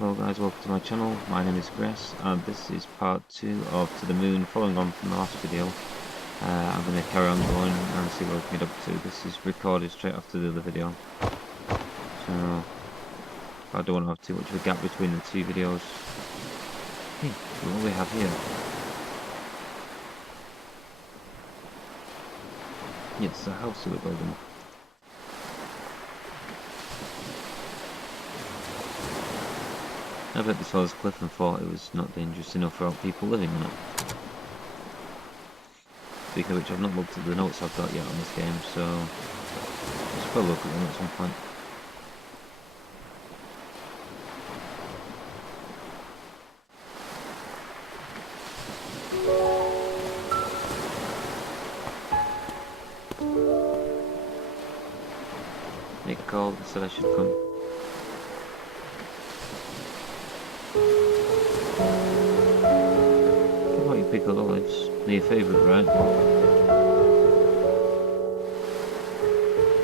Hello guys, welcome to my channel. My name is Greskil and this is part 2 of To the Moon, following on from the last video. I'm going to carry on going and see what I can get up to. This is recorded straight after the other video, so I don't want to have too much of a gap between the two videos. Hey, what do we have here? Yes, the house that we're building. I bet they saw this cliff and thought it was not dangerous enough for people living on it. Speaking of which, I've not looked at the notes I've got yet on this game, so I should probably look at them at some point. Nick called and said I should come. What about your pickled olives? They're your favourite, right?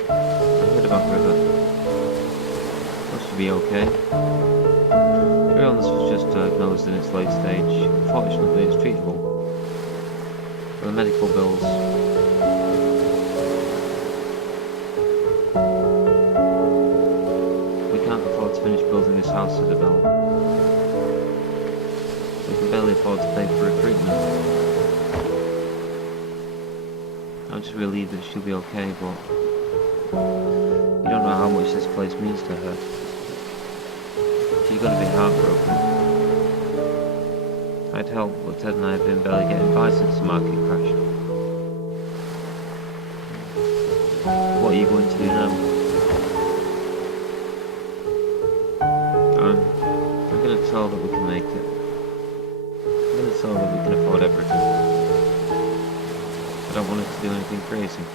I heard about River. That should be okay. Her illness was just diagnosed in its late stage. Fortunately, it's treatable. For the medical bills, we can't afford to finish building this house, said Adele. We can barely afford to pay for recruitment. I'm just relieved that she'll be okay, but you don't know how much this place means to her. She's gonna be heartbroken. I'd help, but Ted and I have been barely getting by since the market crashed. What are you going to do now? I'm gonna tell her that we can make it. I'm gonna tell her that we can afford everything. I don't want her to do anything crazy.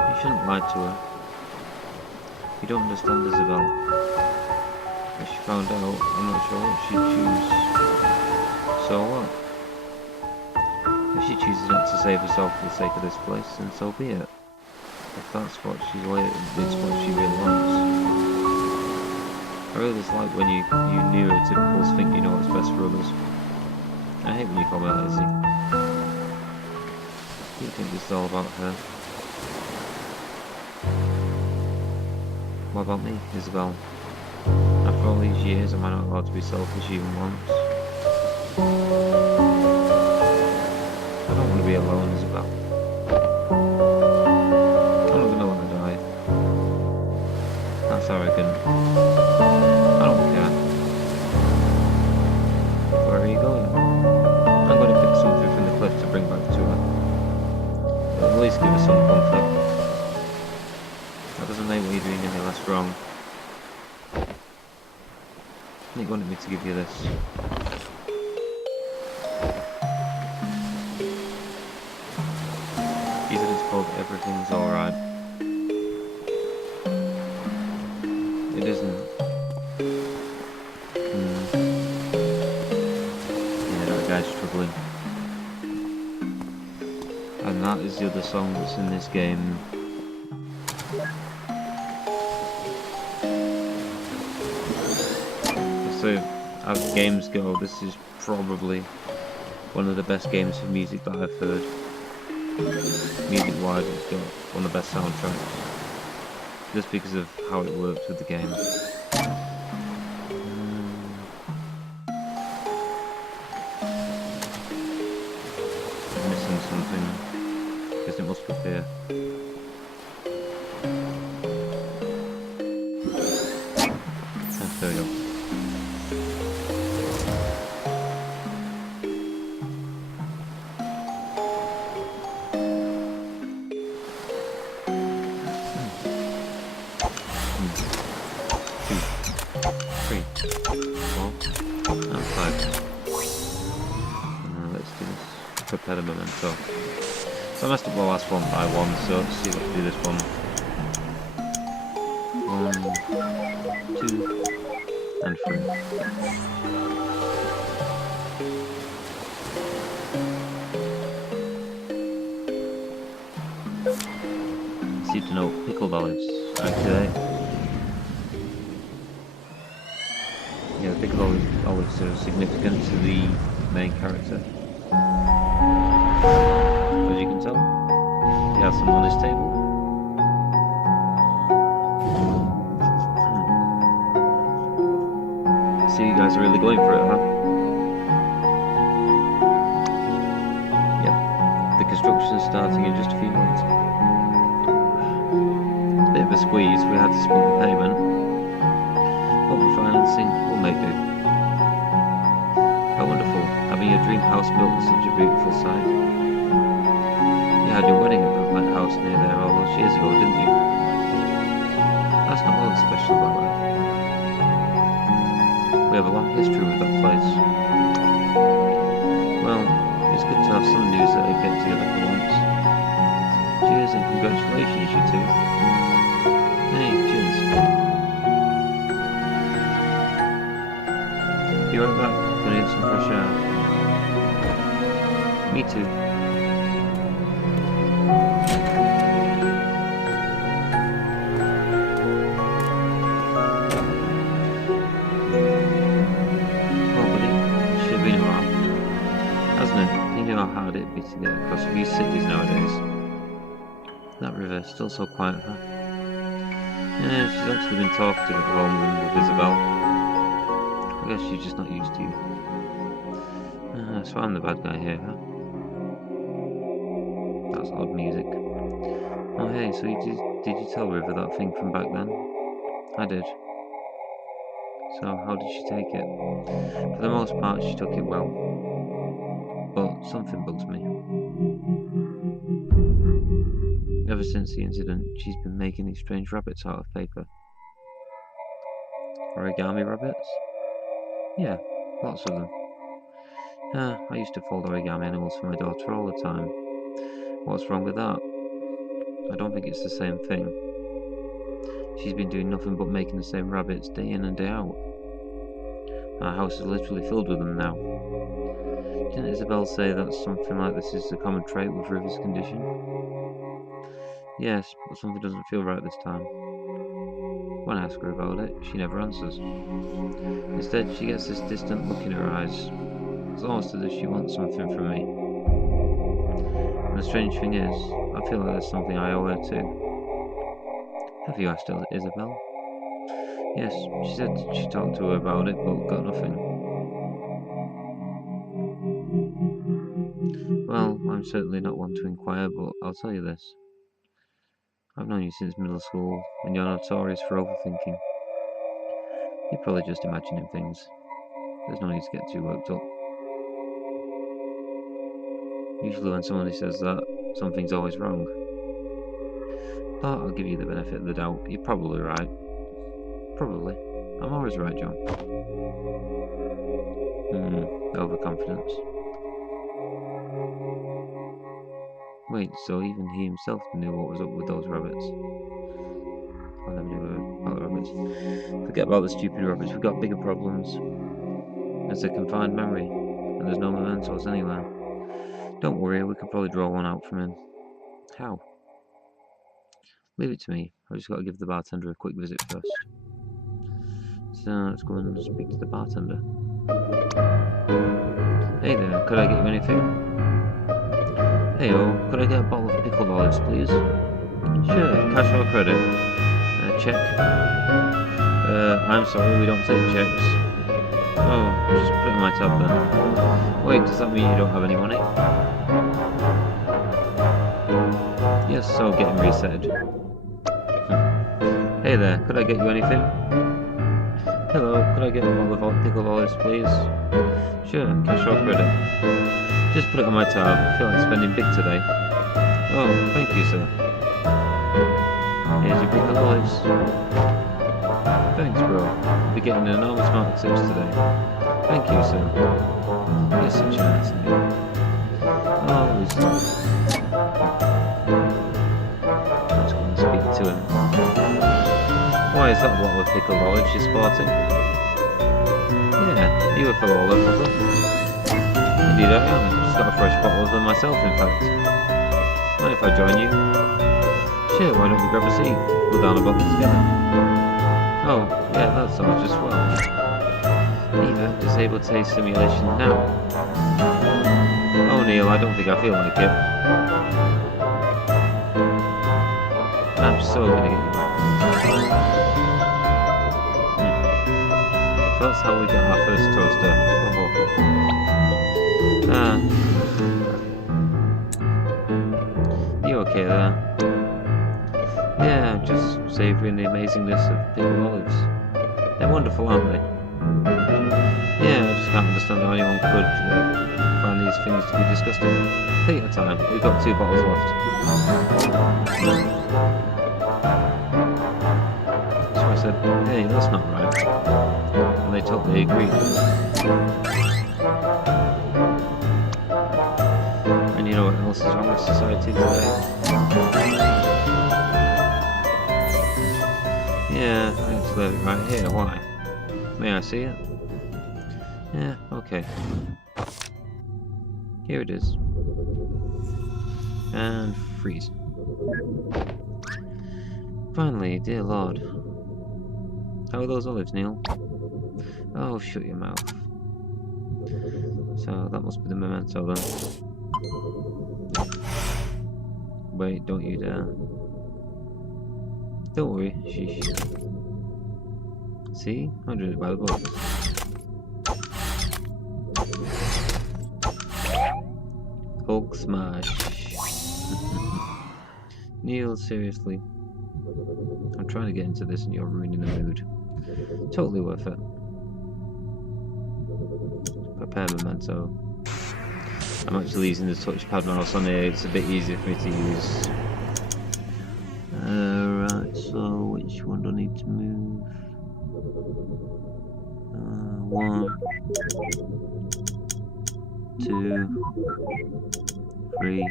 You shouldn't lie to her. You don't understand Isabel. If she found out, I'm not sure what she'd choose. So what? If she chooses not to save herself for the sake of this place, then so be it. If that's what it's what she really wants. I really dislike when you neurotypicals think you know what's best for others. I hate when you call me that, Izzy. You think this is all about her? What about me, Isabel? After all these years, am I not allowed to be selfish even once? I don't want to be alone, Isabel. I'm not gonna let her die. That's arrogant. I don't care. Where are you going? I'm going to pick something from the cliff to bring back to her. It'll at least give her some comfort. That doesn't make what you're doing any less wrong. Nick wanted me to give you this. He said it's called Everything's Alright. It isn't. Yeah, that guy's struggling. And that is the other song that's in this game. So, as games go, this is probably one of the best games for music that I've heard. Music-wise, it's got one of the best soundtracks. Just because of how it works with the game. I'm missing something. Guess it must be here. Oh, there we go. Let's do this. Prepare a memento. So I messed up the last one by one, so let's see if I can do this one. 1, 2, and 3. See to know pickled olives. Activate. of olives are significant to the main character. As you can tell, he has some on his table. So you guys are really going for it, huh? Yep, the construction is starting in just a few months. It's a bit of a squeeze, we had to split the payment. What we're financing will make do. How wonderful, having your dream house built on such a beautiful site. You had your wedding at that house near there all those years ago, didn't you? That's not all that's special about it. We have a long history with that place. Well, it's good to have some news that I get together for once. Cheers and congratulations, you two. Hey, cheers. Be right back, gonna get some fresh air. Me too. How hard it'd be to get across a few cities nowadays. That river, still so quiet, huh? Yeah, she's actually been talkative at home with Isabel. I guess she's just not used to you. So I'm the bad guy here, huh? That's odd music. Oh hey, so did you tell River that thing from back then? I did. So how did she take it? For the most part, she took it well. But something bugs me. Ever since the incident, she's been making these strange rabbits out of paper. Origami rabbits? Yeah, lots of them. I used to fold origami animals for my daughter all the time. What's wrong with that? I don't think it's the same thing. She's been doing nothing but making the same rabbits day in and day out. Our house is literally filled with them now. Didn't Isabel say that something like this is a common trait with River's condition? Yes, but something doesn't feel right this time. When I ask her about it, she never answers. Instead, she gets this distant look in her eyes. It's almost as if she wants something from me. And the strange thing is, I feel like there's something I owe her too. Have you asked Isabel? Yes, she said she talked to her about it, but got nothing. Well, I'm certainly not one to inquire, but I'll tell you this. I've known you since middle school, and you're notorious for overthinking. You're probably just imagining things. There's no need to get too worked up. Usually when somebody says that, something's always wrong. But I'll give you the benefit of the doubt. You're probably right. Probably. I'm always right, John. Overconfidence. Wait, so even he himself knew what was up with those rabbits? I never knew about the rabbits. Forget about the stupid rabbits, we've got bigger problems. There's a confined memory, and there's no mementos anywhere. Don't worry, we can probably draw one out from him. How? Leave it to me. I've just got to give the bartender a quick visit first. So let's go and speak to the bartender. Hey there, could I get you anything? Hey-o, could I get a bottle of pickled olives, please? Sure, cash or credit? Check? I'm sorry, we don't take checks. Oh, just put it in my tab then. Wait, does that mean you don't have any money? Yes, so get him resetted. Hey there, could I get you anything? Hello, could I get a bottle of pickled olives, please? Sure, cash or credit? Just put it on my tab, I feel like spending big today. Oh, thank you, sir. Here's your pickled olives. Thanks, bro. You'll be getting an enormous amount of tips today. Thank you, sir. You're such a nice man. Oh, wisdom. I'm just going to speak to him. Why is that bottle of pickled olives you're sporting? Yeah, you a fellow olive lover? Indeed I am. Just got a fresh bottle of them myself, in fact. Mind if I join you? Sure, why don't you grab a seat? We'll down a bottle together. Oh, yeah, that sounds just well. Either disable taste simulation now. Oh Neil, I don't think I feel like it. I'm so gonna get you back. So that's how we got our first toaster. You okay there? Yeah, just savouring the amazingness of pickled olives. They're wonderful, aren't they? Yeah, I just can't understand how anyone could find these things to be disgusting. Take your time, we've got 2 bottles left. So I said, hey, that's not right. And they totally agreed. And you know what else is wrong with society today? Yeah, I just left it right here. Why? May I see it? Yeah, okay. Here it is. And freeze. Finally, dear Lord. How are those olives, Neil? Oh, shut your mouth. So, that must be the memento then. Wait, don't you dare. Don't worry, sheesh. See? I did it by the book. Hulk smash. Neil, seriously. I'm trying to get into this and you're ruining the mood. Totally worth it. Prepare memento. I'm actually using the touchpad mouse on here, it's a bit easier for me to use. Right, so which one do I need to move? 1, 2, 3,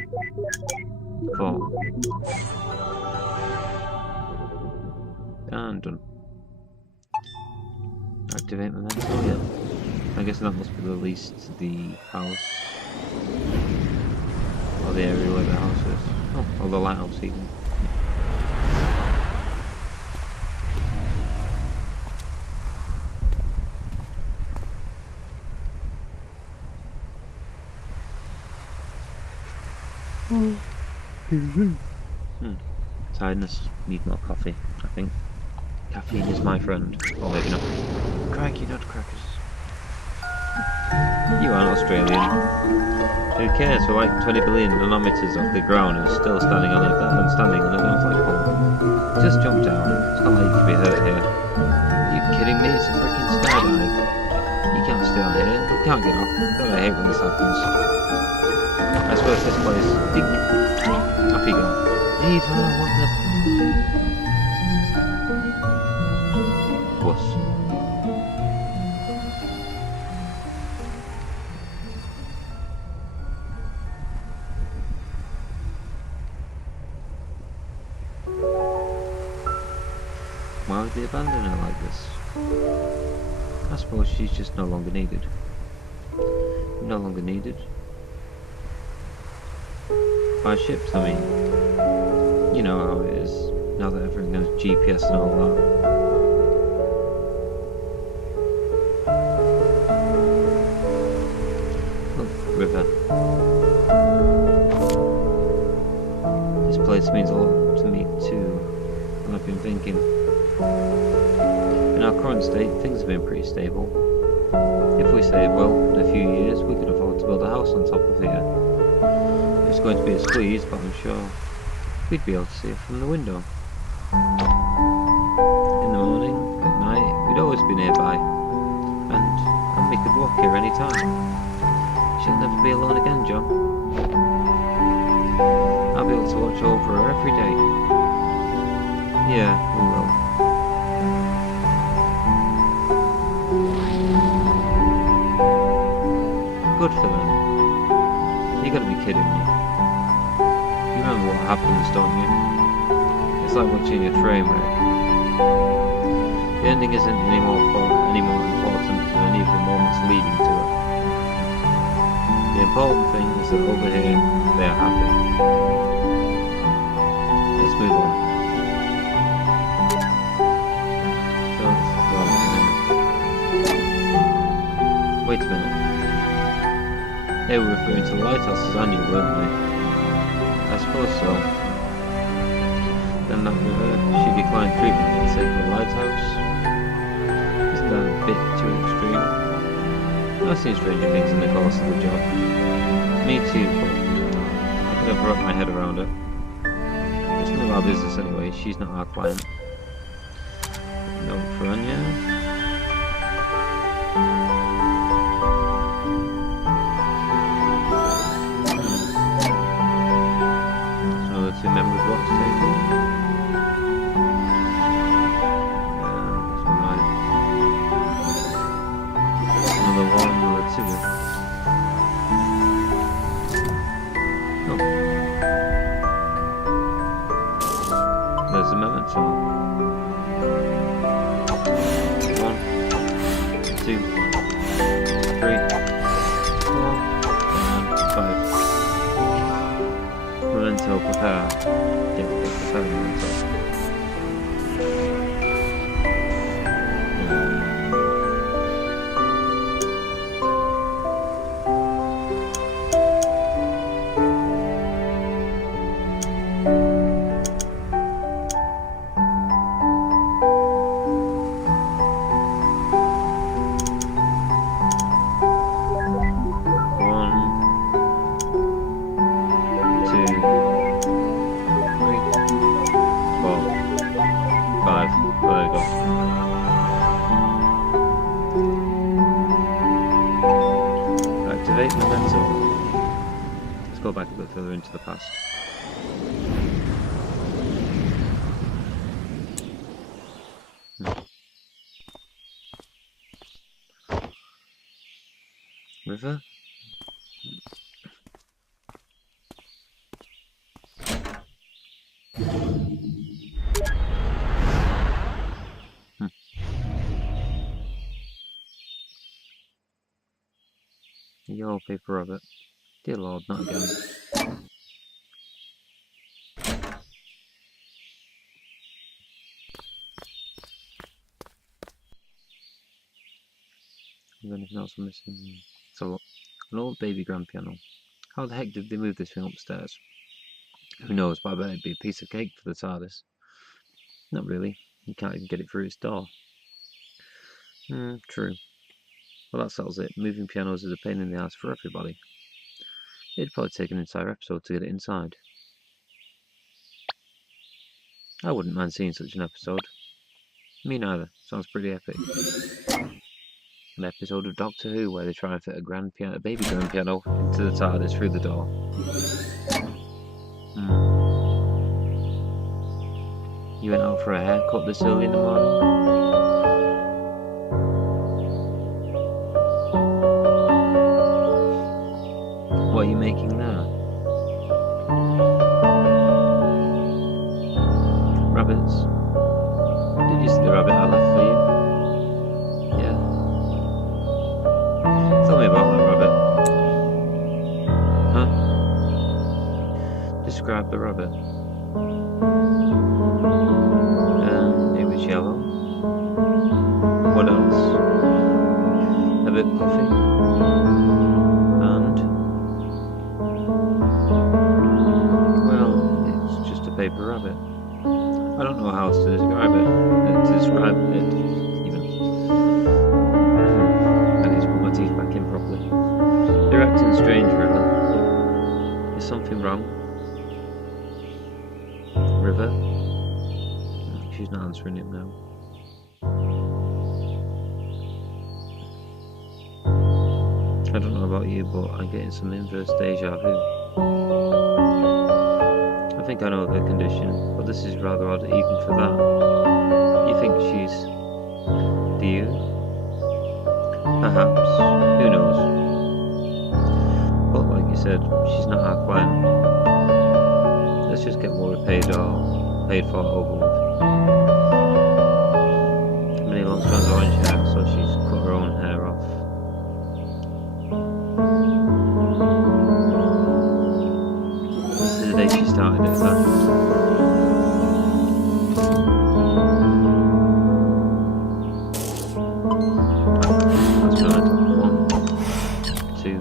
4. And done. Activate memento, yeah. I guess that must be released to the house. Or the area where the house is. Oh, or the lighthouse even. Tiredness, need more coffee, I think. Caffeine is my friend. Or maybe not. Crikey nutcrackers. You aren't Australian. Who cares? We're like 20 billion nanometers off the ground and still standing on it. Standing on it, I was like, oh. Just jump down. It's not like you could be hurt here. Are you kidding me? It's a freaking skydive. You can't stay on here. You can't get off. God, I hate when this happens. I swear it's this place. Off you go. Leave her, what the... Wuss. Why would they abandon her like this? I suppose she's just no longer needed. No longer needed? By ships, I mean. You know how it is, now that everything has GPS and all that. Look, river. This place means a lot to me too, and I've been thinking. In our current state, things have been pretty stable. If we save well, in a few years, we could afford to build a house on top of here. It's going to be a squeeze, but I'm sure we'd be able to see it from the window. In the morning, at night, we'd always be nearby. And we could walk here any time. She'll never be alone again, John. I'll be able to watch over her every day. Yeah, we will. Good for them. You gotta be kidding me. You remember what happens, don't you? It's like watching a train wreck. The ending isn't any more important than any of the moments leading to it. The important thing is that over here, they are happy. Let's move on. So let's go on. They were referring to the lighthouses, I knew, weren't they? I suppose so. Then that river, she declined treatment for the sake of the lighthouse. Isn't that a bit too extreme? I've seen stranger things in the course of the job. Me too, but I could have wrapped my head around it. It's none of our business anyway, she's not our client. Note for Anya. Another 2 members watch taken. Another 1, another 2. Oh. There's a memento. 1, 2, 3, 4, and 5. Memento, prepare. Yeah, prepare memento. Memento. Let's go back a bit further into the past. River? A yellow paper rabbit. Dear Lord, not again. Is there anything else I'm missing? So, an old baby grand piano. How the heck did they move this thing upstairs? Who knows, but I bet it'd be a piece of cake for the TARDIS. Not really. You can't even get it through its door. True. Well, that settles it. Moving pianos is a pain in the ass for everybody. It'd probably take an entire episode to get it inside. I wouldn't mind seeing such an episode. Me neither. Sounds pretty epic. An episode of Doctor Who where they try and fit a baby grand piano into the TARDIS through the door. You went out for a haircut this early in the morning? What are you making there? Rabbits. Did you see the rabbit I left for you? Yeah. Tell me about that rabbit. Huh? Describe the rabbit. It was yellow. What else? A bit puffy. And well, it's just a paper rabbit. I don't know how else to describe it. I need to put my teeth back in properly. You're acting strange, River. Is something wrong? River? She's not answering him now. I don't know about you, but I'm getting some inverse deja vu. I think I know of her condition, but this is rather odd even for that. You think she's... Do you? Perhaps. Who knows? But like you said, she's not our client. Let's just get what we paid for over with. Many long strands of orange hair, so she's cut her own hair off. This is the day she started it, that. That's good. 1, 2,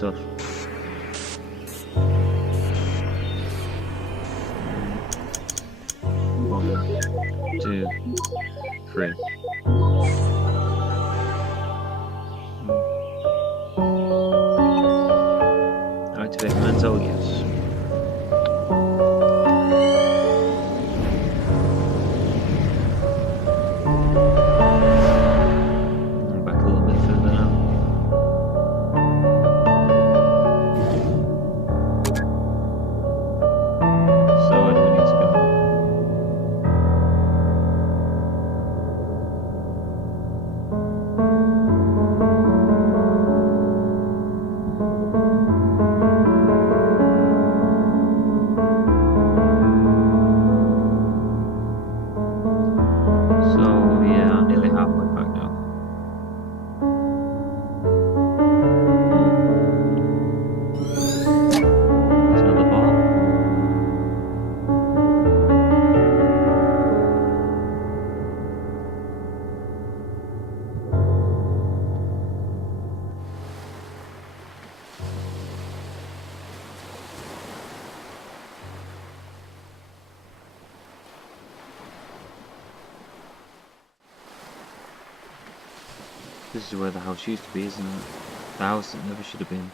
stuff. One, two, three. Activate mental, yes. Back a little bit further now. So where do we need to go? So yeah, I'm nearly halfway back now. There's another ball. This is where the house used to be, isn't it? The house that never should have been.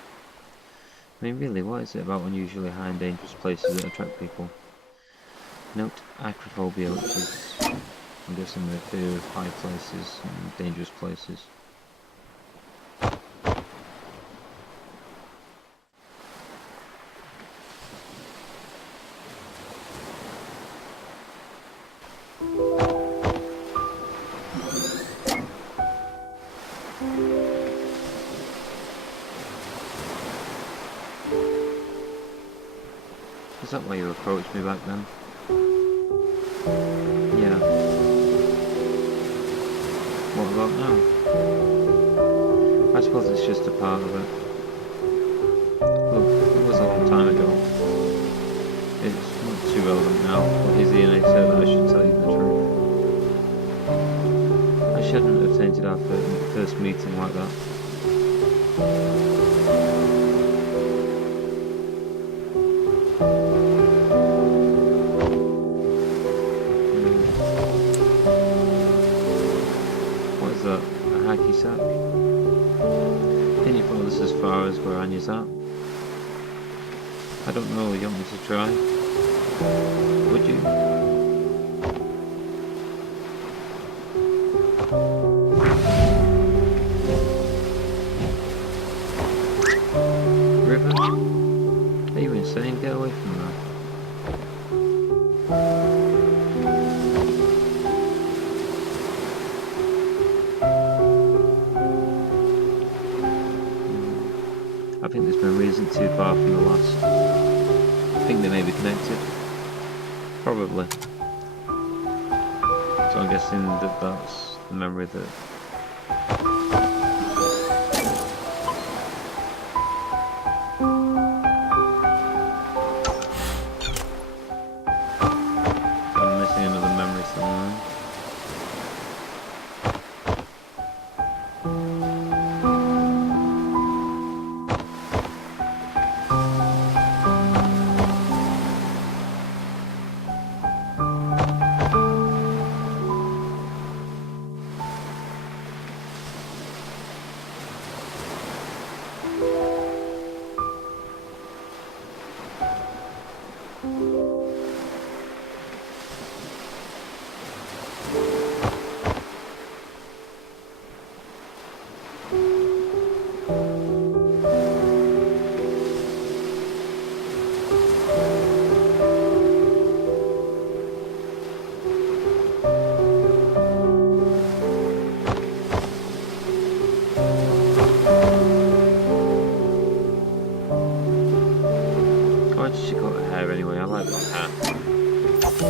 I mean, really, what is it about unusually high and dangerous places that attract people? Note acrophobia, which is, I'm guessing, the fear of high places and dangerous places. Is that why you approached me back then? Yeah. What about now? I suppose it's just a part of it. Look, it was a long time ago. It's not too relevant now, but his DNA said that I should tell you the truth. I shouldn't have tainted our first meeting like that. A hacky sack. Can you follow this as far as where Anya's at? I don't know, you want me to try? Would you? River? Are you insane? Get away from that. I think this memory isn't too far from the last. I think they may be connected. Probably. So I'm guessing that that's the memory that... I'm missing another memory somewhere. Why did she cut her hair anyway? I like that hair. That's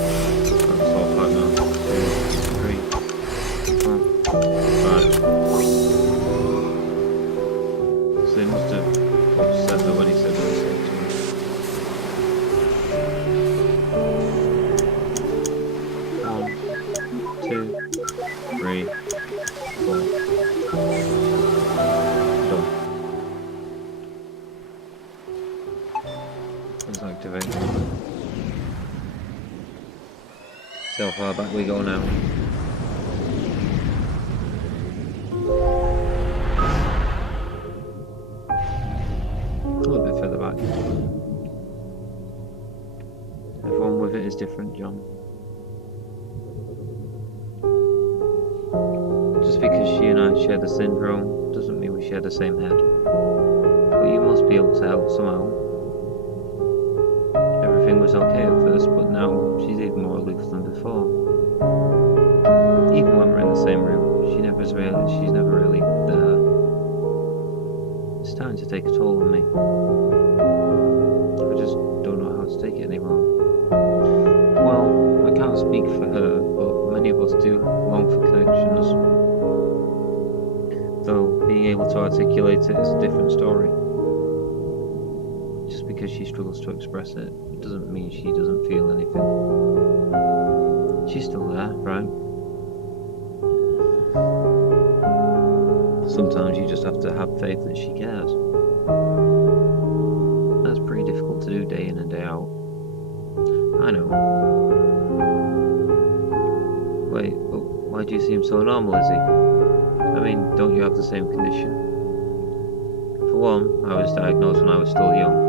all 5 now. 2, 3, 4, 5. So they must have upset her when he said what he said to her. 1, 2, 3, 4. Done. See how far back we go now. A little bit further back. Everyone with it is different, John. Just because she and I share the syndrome doesn't mean we share the same head. But you must be able to help somehow. Everything was okay at first, but now she's even more aloof than before. Even when we're in the same room, she's never really there. It's starting to take a toll on me. I just don't know how to take it anymore. Well, I can't speak for her, but many of us do long for connections. Though being able to articulate it is a different story. Just because she struggles to express it doesn't mean she doesn't feel anything. She's still there, right? Sometimes you just have to have faith that she cares. That's pretty difficult to do day in and day out. I know. Wait, but why do you seem so normal, Izzy? I mean, don't you have the same condition? For one, I was diagnosed when I was still young.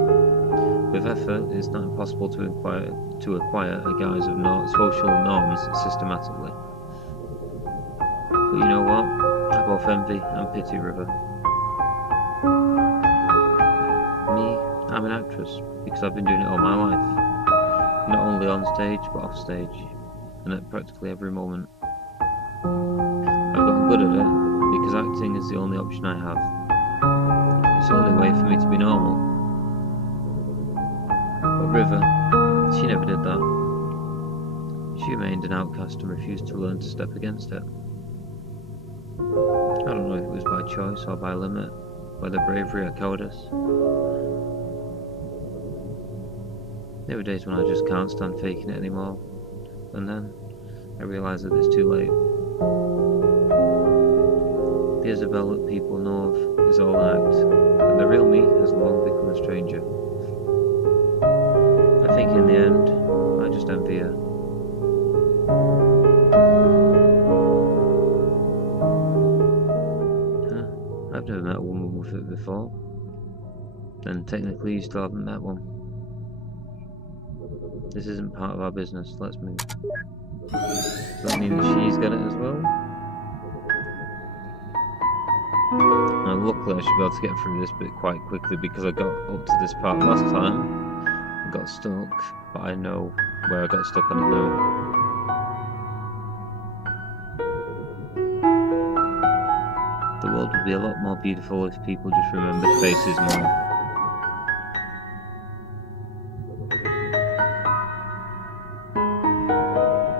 With effort, it's not impossible to acquire a guise of social norms systematically. But you know what? I both envy and pity River. Me, I'm an actress because I've been doing it all my life. Not only on stage, but off stage, and at practically every moment. I've gotten good at it because acting is the only option I have. It's the only way for me to be normal. But River, she never did that. She remained an outcast and refused to learn to step against it. I don't know if it was by choice or by limit, whether bravery or cowardice. There were days when I just can't stand faking it anymore, and then I realise that it's too late. The Isabel that people know of is all an act, and the real me has long become a stranger. I think in the end, I just envy her. I've never met a woman with it before. Then technically you still haven't met one. This isn't part of our business, let's move. Does that mean that she's got it as well? Now luckily I should be able to get through this bit quite quickly because I got up to this part last time. I got stuck, but I know where I got stuck on it now. The world would be a lot more beautiful if people just remembered faces more.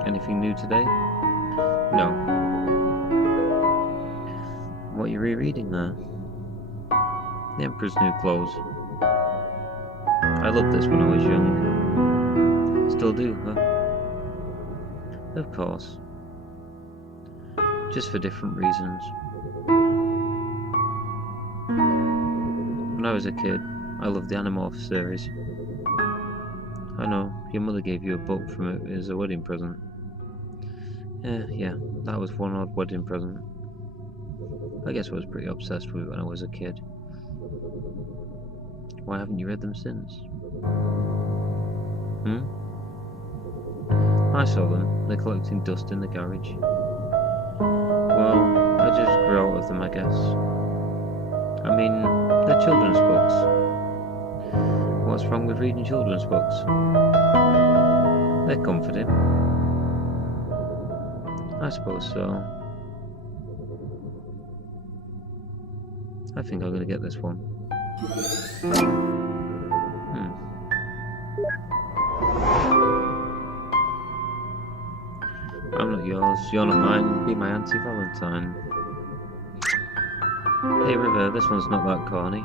Anything new today? No. What are you rereading there? The Emperor's New Clothes. I loved this when I was young. Still do, huh? Of course. Just for different reasons. When I was a kid, I loved the Animorphs series. I know, your mother gave you a book from it as a wedding present. Yeah, that was one odd wedding present. I guess I was pretty obsessed with it when I was a kid. Why haven't you read them since? I saw them. They're collecting dust in the garage. Well, I just grew out of them, I guess. I mean, they're children's books. What's wrong with reading children's books? They're comforting. I suppose so. I think I'm gonna get this one. I'm not yours, you're not mine, be my Auntie Valentine. Hey River, this one's not that corny.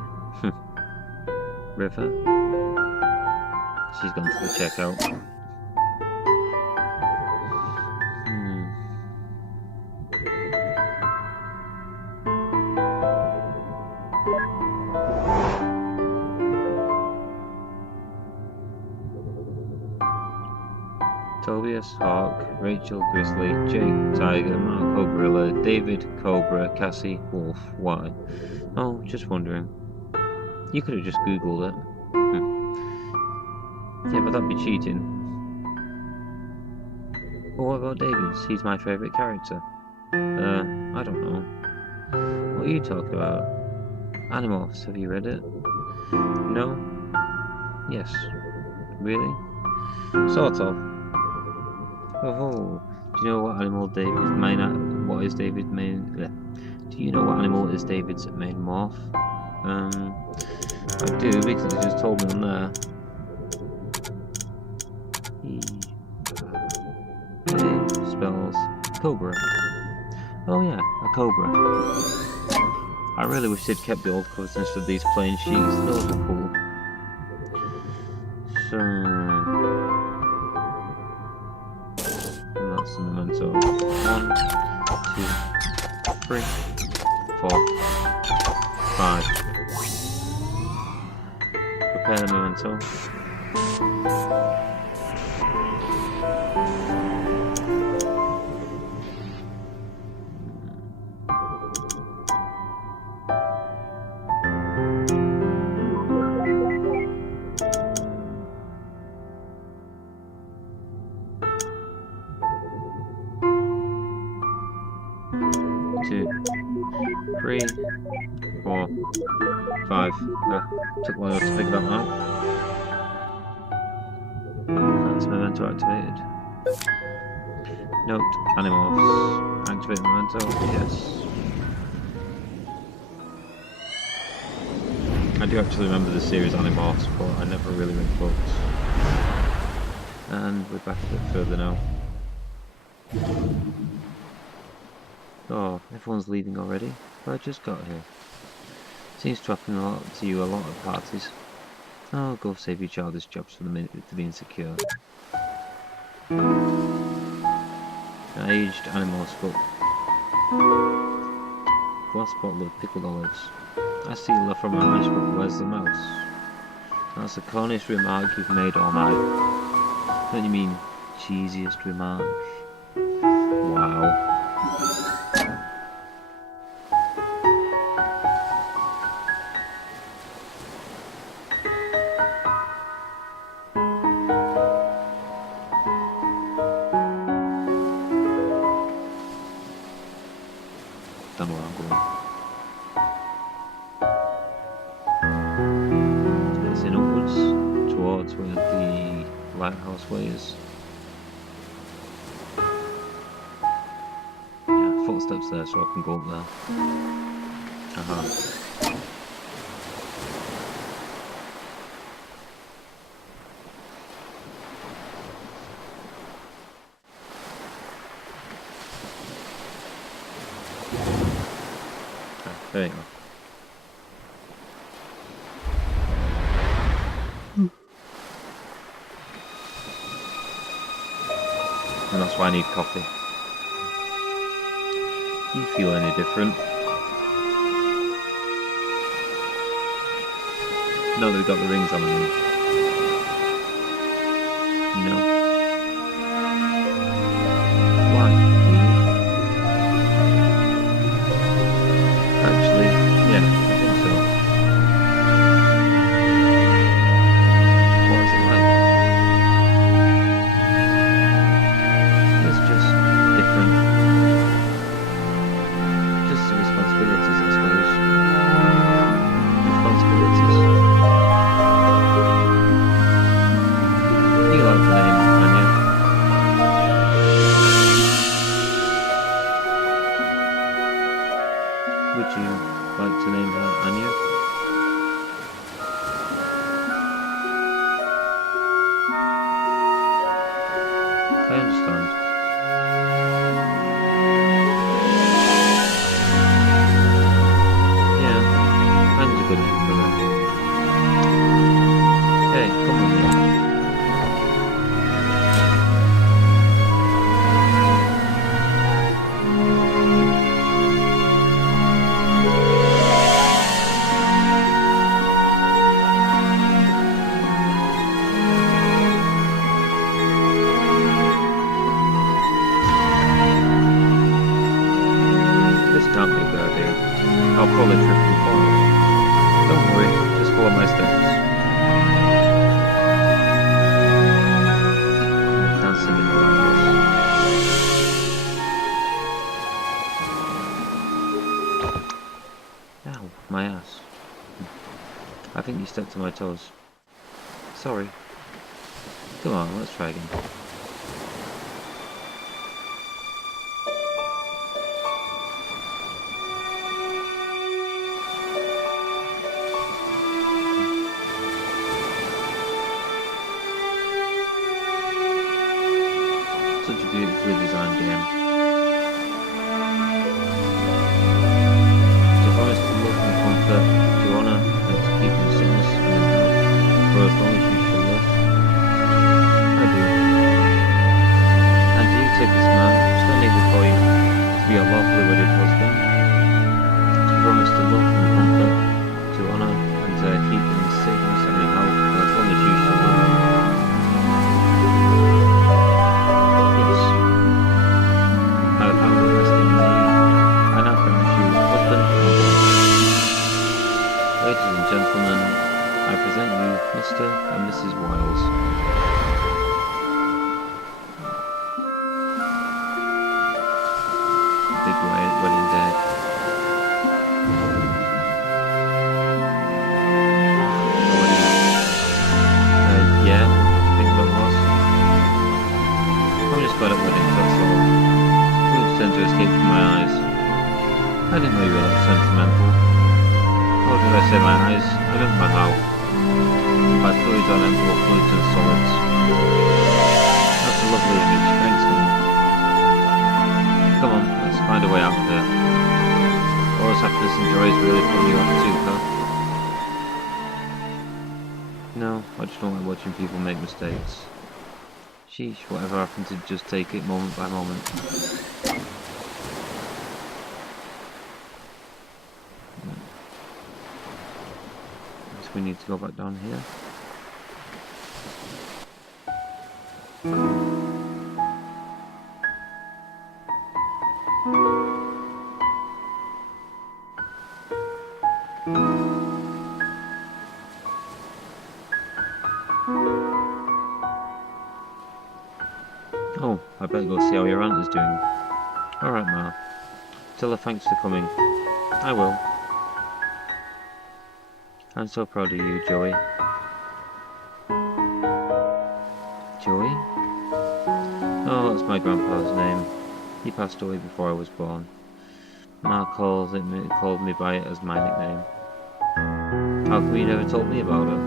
River? She's gone to the checkout. Tobias, Hawk, Rachel, Grizzly, Jake, Tiger, Marco, Gorilla, David, Cobra, Cassie, Wolf. Why? Oh, just wondering. You could have just Googled it. Yeah, but that'd be cheating. Well, what about David's? He's my favourite character. I don't know. What are you talking about? Animorphs, have you read it? No? Yes. Really? Sort of. Oh, do you know what animal David's main? What is David's main? Do you know what animal is David's main morph? I do because it just told me on there. He spells cobra. Oh yeah, a cobra. I really wish they'd kept the old covers instead of these plain sheets. Those were cool. So. That's the memento. 1, 2, 3, 4, 5. Prepare the memento. 2, 3, 4, 5. Took a while to figure that one out. That's memento activated. Note, Animorphs. Activate the memento, yes. I do actually remember the series Animorphs, but I never really read books. And we're back a bit further now. Oh, everyone's leaving already, but I just got here. Seems to happen to you a lot at parties. Oh, go save your childish jobs for the minute to be insecure. An aged animal spoke. Glass bottle of pickled olives. I see you left from my mash, but where's the mouse? That's the corniest remark you've made all night. Don't you mean cheesiest remark? Wow. Don't know where I'm going. It's in upwards, towards where the lighthouse way is. Yeah, footsteps there, so I can go up there. There you go. And that's why I need coffee. Do you feel any different? No, they've got the rings on them. No. Actually, yeah, I think so. What is it like? It's just different. Just the responsibilities, I suppose. Responsibilities. You like the name, Anya? Would you like to name her Anya? I understand. Yeah, Anya's a good name for her. Hey, come on now. call it trip and fall. Don't worry, just follow my steps. Dancing in the lightness. Ow, my ass. I think you stepped on my toes. Sorry. Come on, let's try again. Such a beautifully designed game. To promise to love and comfort, to honour and to keep in sickness and in health, for as long as you shall live. I do. And do you take this man, standing before you, to be a lawfully wedded husband? To promise to love and comfort, to honour and to keep in sickness and in health, for as long as you shall live. Ladies and gentlemen, I present you Mr. and Mrs. Wiles. Big wedding day. Yeah, what do you think about Ross? I'm just glad at weddings, that's all. Fluids tend to escape from my eyes. I didn't know you were that sentimental. Or did I say my eyes? I meant my mouth. By fluids I meant more fluids and solids. That's a lovely image, thanks to them. Come on, let's find a way out of here. All this happiness and joy is really putting you off too, huh? No, I just don't like watching people make mistakes. Sheesh, whatever happened to just take it moment by moment. We need to go back down here. Oh, I better go see how your aunt is doing. Alright, Ma. Tell her thanks for coming. I will. I'm so proud of you, Joey. Joey? Oh, that's my grandpa's name. He passed away before I was born. Ma called me by it as my nickname. How come you never told me about it?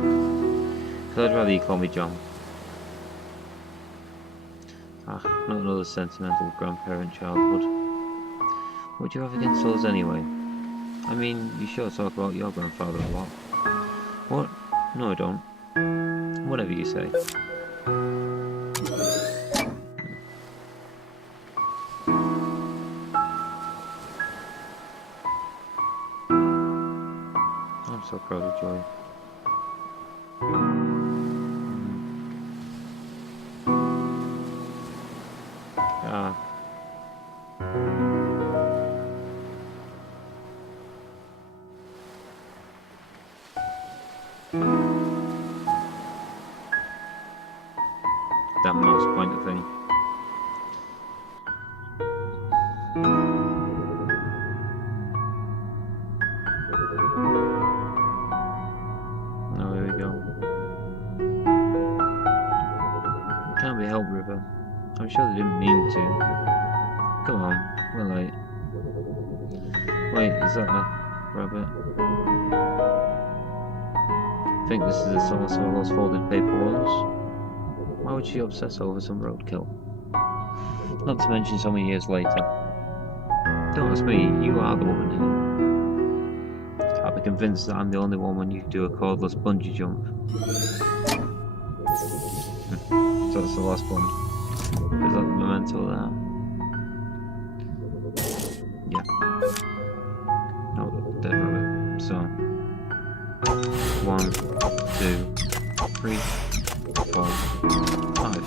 Because I'd rather you call me John. Ah, not another sentimental grandparent childhood. What do you have against those anyway? I mean, you sure talk about your grandfather a lot. What? No, I don't. Whatever you say. I'm so proud of Joy. Ah. That mouse pointer thing. Oh, here we go. Can't be helped, River. I'm sure they didn't mean to. Come on, we're late. Wait, is that a rabbit? I think this is the source of all those folded paper ones. Why would she obsess over some roadkill? Not to mention so many years later. Don't ask me, you are the woman here. I'll be convinced that I'm the only one when you do a cordless bungee jump. So that's the last one. Is that the memento there? Yeah. Oh, dead rabbit. So 1, 2, 3, 4, 5.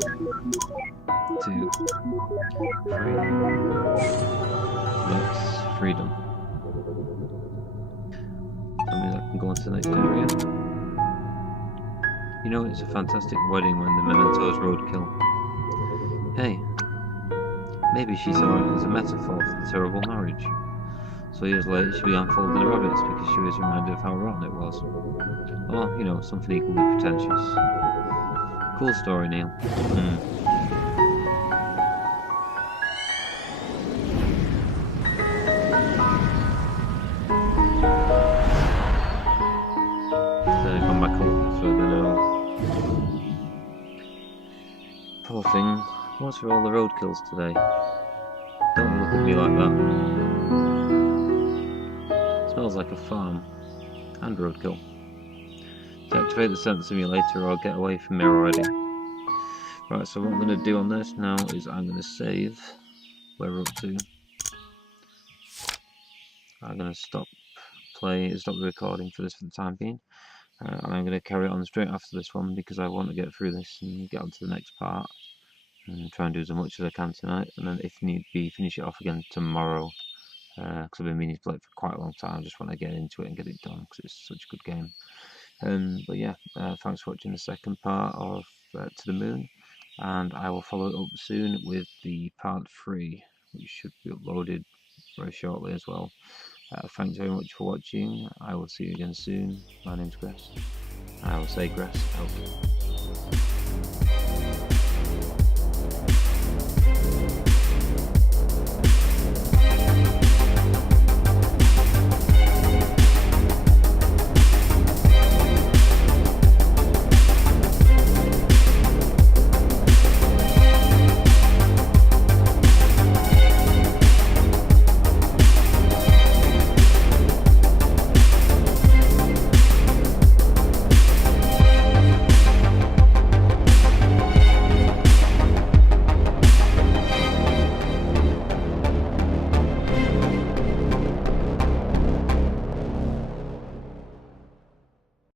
2, 3. That's freedom. That means I can go on to the next area. You know, it's a fantastic wedding when the mementos roadkill. Hey, maybe she saw it as a metaphor for the terrible marriage. So years later she began folding the rabbits because she was reminded of how rotten it was. Or, you know, something equally pretentious. Cool story, Neil. Then gone back a little further now. Poor thing. What's for all the roadkills today? Don't look at me like that. Smells like a farm. And roadkill. Deactivate the scent simulator or get away from me already. Right, so what I'm going to do on this now is I'm going to save where we're up to. I'm going to stop the recording for this for the time being. And I'm going to carry on straight after this one because I want to get through this and get on to the next part. And try and do as much as I can tonight. And then if need be, finish it off again tomorrow. Because I've been meaning to play it for quite a long time. I just want to get into it and get it done because it's such a good game. But yeah, thanks for watching the second part of To the Moon. And I will follow it up soon with the part 3, which should be uploaded very shortly as well. Thanks very much for watching. I will see you again soon. My name's Gress. I will say Gress out.